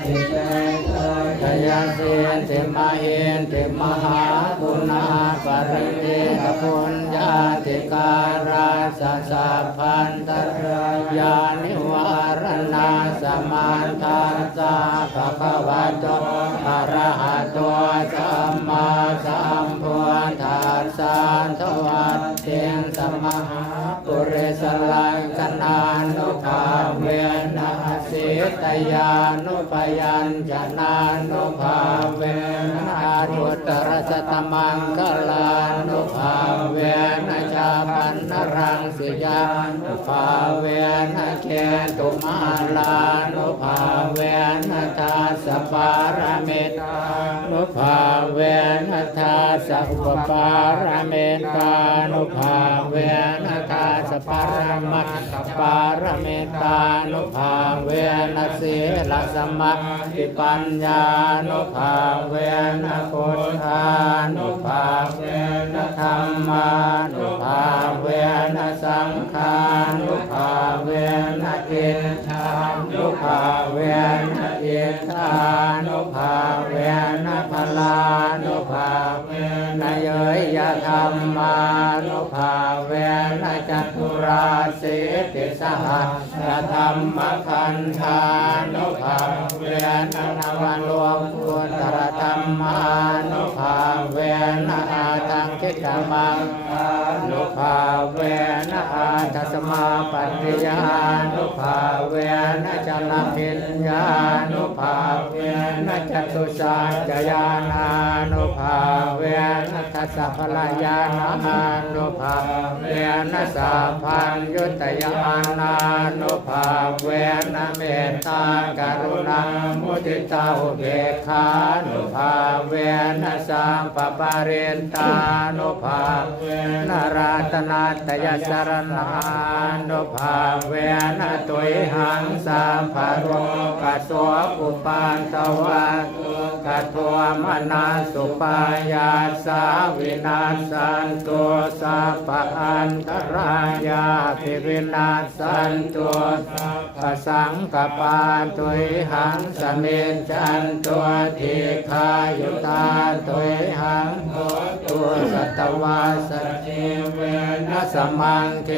ติเตชยเสนติมาเอนติมหาปุณาปริเทปุญญาติการาสสะพันตรายานิวารณาสมานทานสาภะคะวะโตอะระหะโตสัมมาสัมพุทธัสสะทวัตเทียนสมหาปุริสลังกนานุภาเวน ตยานุปยัญจนานุภาเวนะอาทุตรสตมังกลานุภาเวนะชาปันนรังสิยานุภาเวนะเกตุมาลานุภาเวนะทาสปารมิตานุภาเวนะทาสัพปารมิตานุภาเวนะท สปารมัตถปารเมตานุภาเวนะสีลสมาธิปัญญานุภาเวนะพุทธานุภาเวนะธรรมานุภาเวนะสังฆานุภาเวนะเกชานุภาเวนะเอตานุภาเวนะพลานุภา ธรรมานุภาเวนะจัตุราสิติสหัสธรรมคันธานุภาเวนะนวันรวมพุทธธรรมานุภาเวนะอาตังคิจมังนุภาเวนะอาทัสมาปัญญานุภาเวนะจลพิญญานุภาเวนะจตุสัจจยานานุ สสะพลายานานุภาเวนะสาพันยุตยานานุภาเวนะเมตตากรุณามุทิตาอุเบกขานุภาเวนะสัมปปาเรนตานุภาเวนะราตนาตยสรณานุภาเวนะตุยหังสัมภโรกัสสวปุปันตวะ กัตวมนาสุปายาสาวินาสันตุสัพพอันตรายาภิวินาสันตุสัพสังกปาตุยหังสเมนจันตัวทีคายุตาตุยหังตัวสัตวาสเจเวนะสมังเท